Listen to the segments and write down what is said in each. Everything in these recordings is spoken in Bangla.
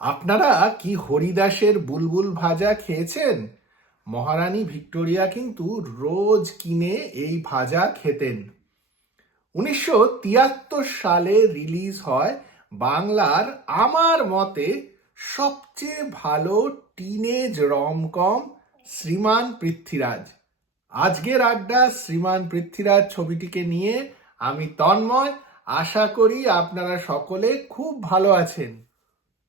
আপনারা কি হরিদাসের বুলবুল ভাজা খেয়েছেন? মহারানী ভিক্টোরিয়া কিন্তু রোজ কিনে এই ভাজা খেতেন। 1973 সালে রিলিজ হয় বাংলার আমার মতে সবচেয়ে ভালো টিনেজ রমকম শ্রীমান পৃথ্বীরাজ। আজকের আড্ডা শ্রীমান পৃথ্বীরাজ ছবিটিকে নিয়ে। আমি তন্ময়। আশা করি আপনারা সকলে খুব ভালো আছেন।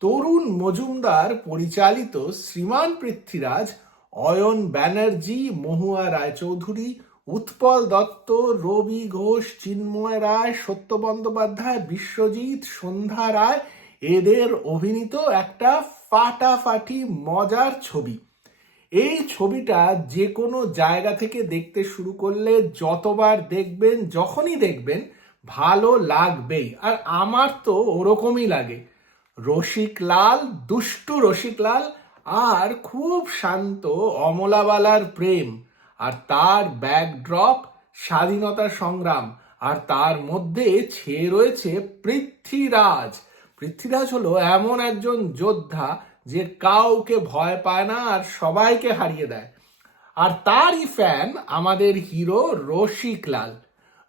তরুণ মজুমদার পরিচালিত শ্রীমান পৃথ্বীরাজ অয়ন ব্যানার্জি, মহুয়া রায়চৌধুরী, উৎপল দত্ত, রবি ঘোষ, চিন্ময় রায়, সত্য বন্দ্যোপাধ্যায়, বিশ্বজিৎ, সন্ধ্যা রায় এদের অভিনীত একটা ফাটাফাটি মজার ছবি। এই ছবিটা যে কোনো জায়গা থেকে দেখতে শুরু করলে যতবার দেখবেন, যখনই দেখবেন ভালো লাগবেই। আর আমার তো ওরকমই লাগে। রসিকলাল, দুষ্টু রসিকলাল আর খুব শান্ত অমলাবালার প্রেম, আর তার ব্যাকড্রপ স্বাধীনতা সংগ্রাম, আর তার মধ্যে ছেয়ে রয়েছে পৃথ্বীরাজ। পৃথ্বীরাজ হলো এমন একজন যোদ্ধা যে কাউকে ভয় পায় না আর সবাইকে হারিয়ে দেয়। আর তারই ফ্যান আমাদের হিরো রসিকলাল।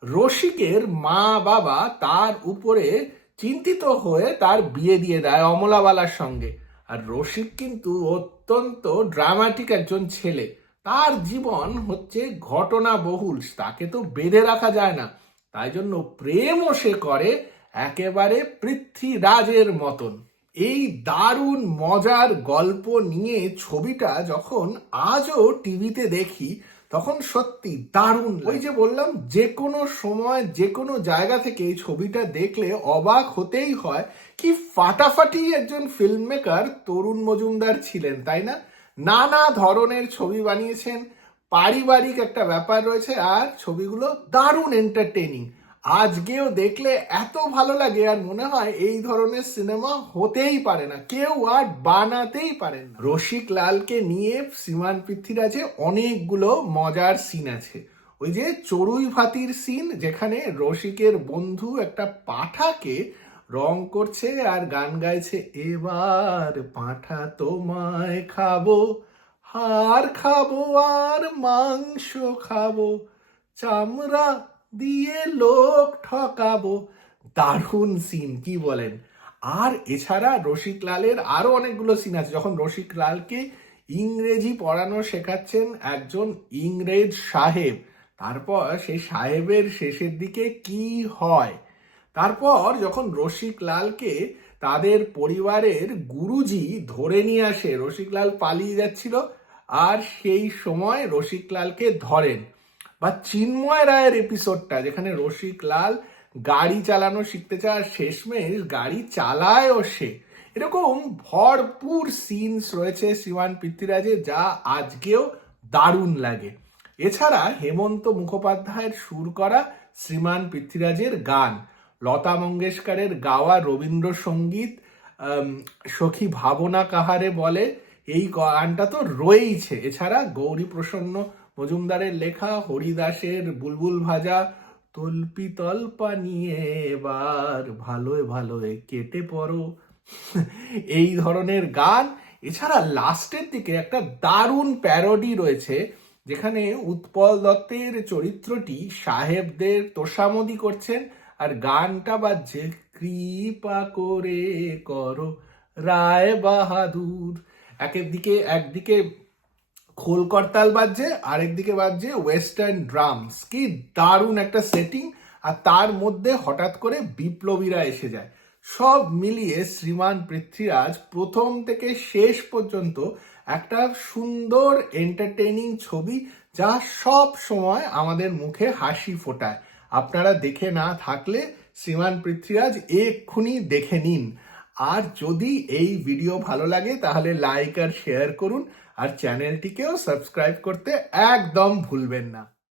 রসিকের মা বাবা তার উপরে চিন্তিত হয়ে তার বিয়ে দিয়ে দেয় অমলাবালার সঙ্গে। আর রসিক কিন্তু অত্যন্ত ড্রামাটিক একজন ছেলে। তার জীবন হচ্ছে ঘটনা বহুল, তাকে তো বেঁধে রাখা যায় না। তাই জন্য প্রেমও সে করে একেবারে পৃথ্বীরাজের মতন। এই দারুণ মজার গল্প নিয়ে ছবিটা যখন আজও টিভিতে দেখি তখন সত্যি দারুণ। ওই যে বললাম, যে কোনো সময় যে কোনো জায়গা থেকে এই ছবিটা দেখলে অবাক হতেই হয়। কি ফাটাফাটি একজন ফিল্ম মেকার তরুণ মজুমদার ছিলেন, তাই না? নানা ধরনের ছবি বানিয়েছেন, পারিবারিক একটা ব্যাপার রয়েছে, আর ছবিগুলো দারুণ এন্টারটেইনিং। আজকেও দেখলে এত ভালো লাগে আর মনে হয় এই ধরনের সিনেমা হতেই পারে না, কেউ আর বানাতেই পারেন না। রসিক লালকে নিয়ে শ্রীমান পৃথ্বীরাজে অনেকগুলো মজার সিন আছে। ওই যে চড়ুই ভাতির সিন, যেখানে রসিকের বন্ধু একটা পাঁঠাকে রং করছে আর গান গাইছে, এবার পাঁঠা তোমায় খাবো, হাড় খাবো আর মাংস খাবো, চামড়া দিয়ে লোক ঠকাবো। দারুণ সিন, কি বলেন? আর এছাড়া রসিক লালের আরো অনেকগুলো সিন আছে, যখন রসিক লালকে ইংরেজি পড়ানো শেখাচ্ছেন একজন ইংরেজ সাহেব, তারপর সেই সাহেবের শেষের দিকে কি হয়। তারপর যখন রসিক লালকে তাদের পরিবারের গুরুজি ধরে নিয়ে আসে, রসিকলাল পালিয়ে যাচ্ছিল আর সেই সময় রসিকলালকে ধরেন। বা চিন্ময় রায়ের এপিসোডটা, যেখানে রসিকলাল গাড়ি চালানো শিখতে চায় আর শেষমেশ গাড়ি চালায়ও সে। এরকম ভরপুর সিনস রয়েছে শ্রীমান পৃথ্বীরাজে, যা আজকেও দারুণ লাগে। এছাড়া হেমন্ত মুখোপাধ্যায়ের সুর করা শ্রীমান পৃথ্বীরাজের গান, লতা মঙ্গেশকরের গাওয়া রবীন্দ্রসঙ্গীত সখী ভাবনা কাহারে বলে, এই গানটা তো রয়েইছে। এছাড়া গৌরী প্রসন্ন মজুমদারের লেখা হরিদাসের বুলবুল ভাজা, তল্পি তল্পা নিয়ে এবার ভালোয় ভালোয় কেটে পড়ো, এই ধরনের গান। এছাড়া লাস্টের দিকে একটা দারুণ প্যারোডি রয়েছে, যেখানে উৎপল দত্তের চরিত্রটি সাহেবদের তোষামদি করছেন আর গানটা বাজছে, কৃপা করে করো রায় বাহাদুর। একদিকে খোল করতাল বাজছে, আরেকদিকে বাজছে ওয়েস্টার্ন ড্রামস। কি দারুণ একটা সেটিং! আর তার মধ্যে হঠাৎ করে বিপ্লবীরা এসে যায়। সব মিলিয়ে শ্রীমান পৃথ্বীরাজ প্রথম থেকে শেষ পর্যন্ত একটা সুন্দর এন্টারটেইনিং ছবি, যা সব সময় আমাদের মুখে হাসি ফোটায়। আপনারা দেখে না থাকলে শ্রীমান পৃথ্বীরাজ এক্ষুনি দেখে নিন। আর যদি এই ভিডিও ভালো লাগে তাহলে লাইক আর শেয়ার করুন, আর চ্যানেলটিকেও সাবস্ক্রাইব করতে একদম ভুলবেন না।